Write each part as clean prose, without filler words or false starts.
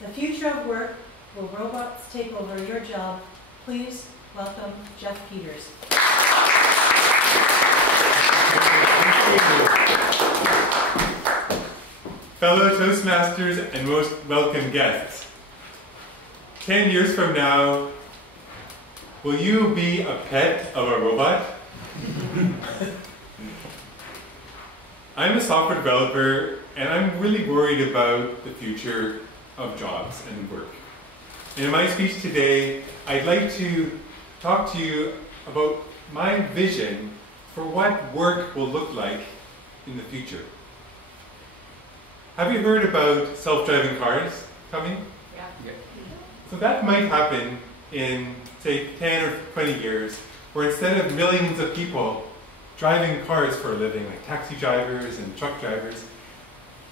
The future of work, will robots take over your job? Please welcome Geoff Peters. Fellow Toastmasters and most welcome guests. 10 years from now, will you be a pet of a robot? I'm a software developer and I'm really worried about the future of jobs and work. And in my speech today, I'd like to talk to you about my vision for what work will look like in the future. Have you heard about self-driving cars coming? Yeah. So that might happen in, say, 10 or 20 years, where instead of millions of people driving cars for a living, like taxi drivers and truck drivers,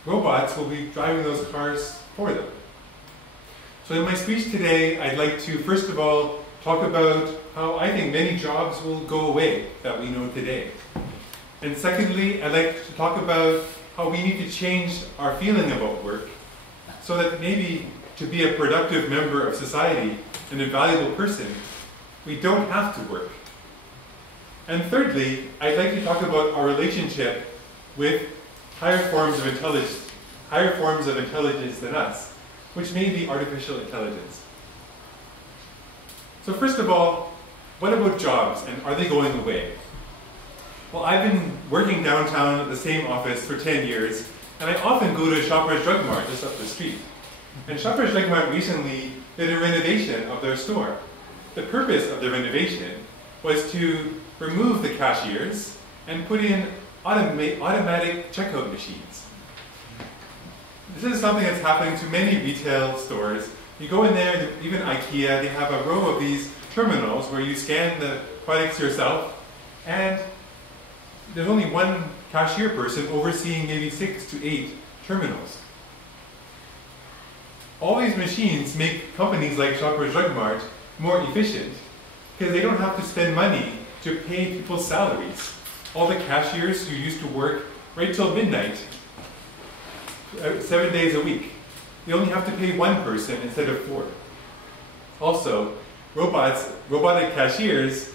robots will be driving those cars for them. So in my speech today, I'd like to, first of all, talk about how I think many jobs will go away that we know today. And secondly, I'd like to talk about how we need to change our feeling about work so that maybe to be a productive member of society and a valuable person, we don't have to work. And thirdly, I'd like to talk about our relationship with higher forms of intelligence than us, which may be artificial intelligence. So first of all, what about jobs, and are they going away? Well, I've been working downtown at the same office for 10 years, and I often go to Shoppers Drug Mart just up the street. And Shoppers Drug Mart recently did a renovation of their store. The purpose of the renovation was to remove the cashiers and put in automatic checkout machines. This is something that's happening to many retail stores. You go in there, even IKEA, they have a row of these terminals where you scan the products yourself, and there's only one cashier person overseeing maybe 6 to 8 terminals. All these machines make companies like Shoppers Drug Mart more efficient because they don't have to spend money to pay people's salaries. All the cashiers who used to work right till midnight, 7 days a week, they only have to pay one person instead of 4. Also, robotic cashiers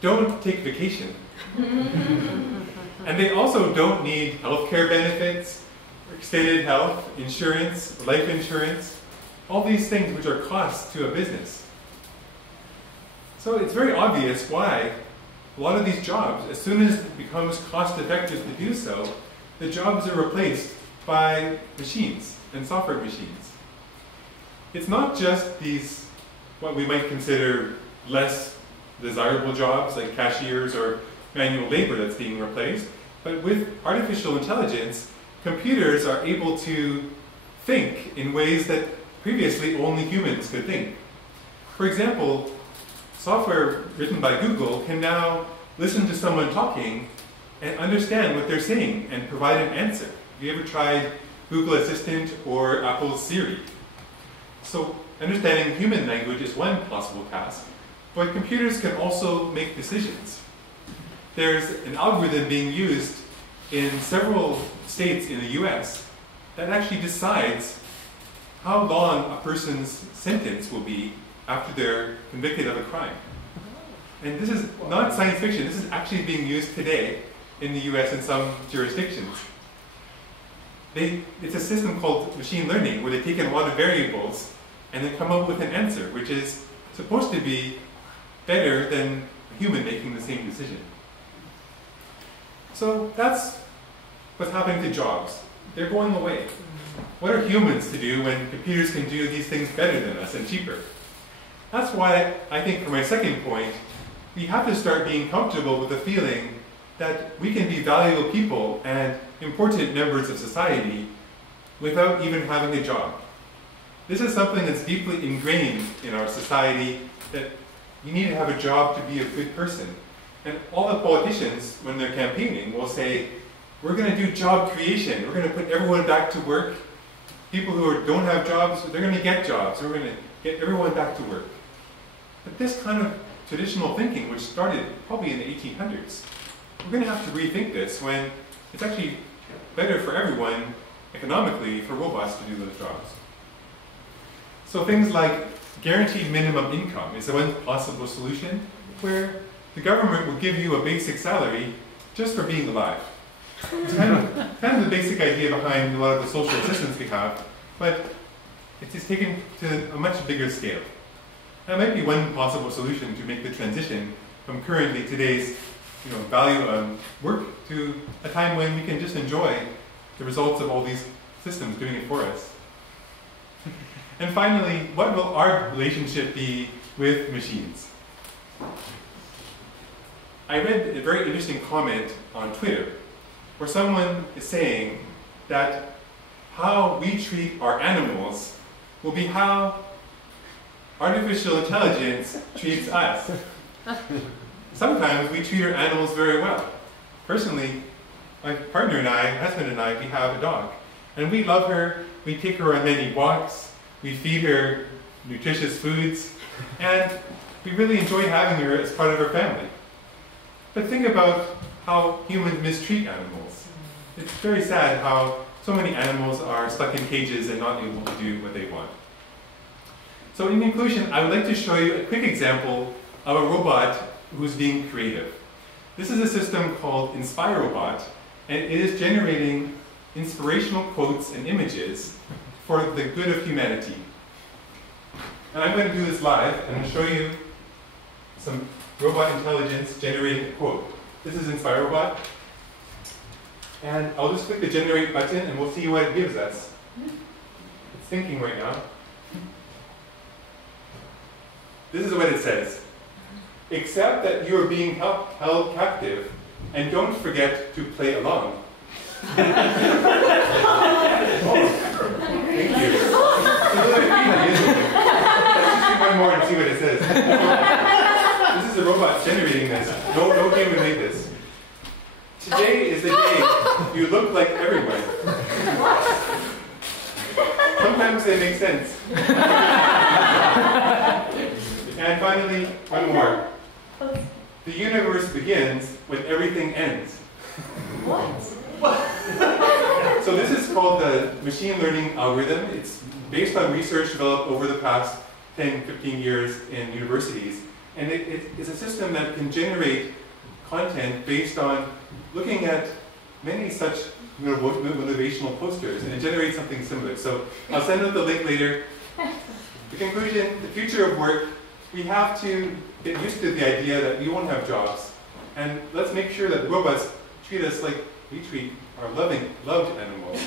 don't take vacation. And they also don't need healthcare benefits, extended health insurance, life insurance, all these things which are costs to a business. So it's very obvious why a lot of these jobs, as soon as it becomes cost effective to do so, the jobs are replaced by machines and software machines. It's not just these, what we might consider less desirable jobs like cashiers or manual labor that's being replaced, but with artificial intelligence, computers are able to think in ways that previously only humans could think. For example, software written by Google can now listen to someone talking and understand what they're saying and provide an answer. Have you ever tried Google Assistant or Apple's Siri? So understanding human language is one possible task, but computers can also make decisions. There's an algorithm being used in several states in the US that actually decides how long a person's sentence will be after they're convicted of a crime. And this is not science fiction, this is actually being used today in the US in some jurisdictions. It's a system called machine learning where they take in a lot of variables and then come up with an answer, which is supposed to be better than a human making the same decision. So that's what's happening to jobs. They're going away. What are humans to do when computers can do these things better than us and cheaper? That's why I think for my second point, we have to start being comfortable with the feeling that we can be valuable people and important members of society without even having a job. This is something that's deeply ingrained in our society, that you need to have a job to be a good person. And all the politicians, when they're campaigning, will say, we're going to do job creation. We're going to put everyone back to work. People who don't have jobs, they're going to get jobs. We're going to get everyone back to work. But this kind of traditional thinking, which started probably in the 1800s, we're going to have to rethink this when it's actually better for everyone, economically, for robots to do those jobs. So things like guaranteed minimum income is one possible solution, where the government will give you a basic salary just for being alive. It's kind of the basic idea behind a lot of the social assistance we have, but it is taken to a much bigger scale. That might be one possible solution to make the transition from currently today's value on work to a time when we can just enjoy the results of all these systems doing it for us. And finally, what will our relationship be with machines? I read a very interesting comment on Twitter where someone is saying that how we treat our animals will be how artificial intelligence treats us. Sometimes we treat our animals very well. Personally, my partner and I, husband and I, we have a dog. And we love her, we take her on many walks, we feed her nutritious foods, and we really enjoy having her as part of our family. But think about how humans mistreat animals. It's very sad how so many animals are stuck in cages and not able to do what they want. So in conclusion, I would like to show you a quick example of a robot who's being creative. This is a system called InspireRobot, and it is generating inspirational quotes and images for the good of humanity. And I'm going to do this live, and I'm going to show you some robot intelligence generating a quote. This is InspireRobot, and I'll just click the generate button and we'll see what it gives us. It's thinking right now. This is what it says. Accept that you are being held captive, and don't forget to play along. Thank you. It's a little bit creepy, isn't it? Let's just do one more and see what it says. This is a robot generating this. No game made this. Today is the day you look like everyone. Sometimes they make sense. And finally, one more. The universe begins when everything ends. What? So this is called the machine learning algorithm. It's based on research developed over the past 10, 15 years in universities. And it is a system that can generate content based on looking at many such motivational posters, and it generates something similar. So I'll send out the link later. The conclusion, the future of work, we have to get used to the idea that we won't have jobs. And let's make sure that robots treat us like we treat our loved animals.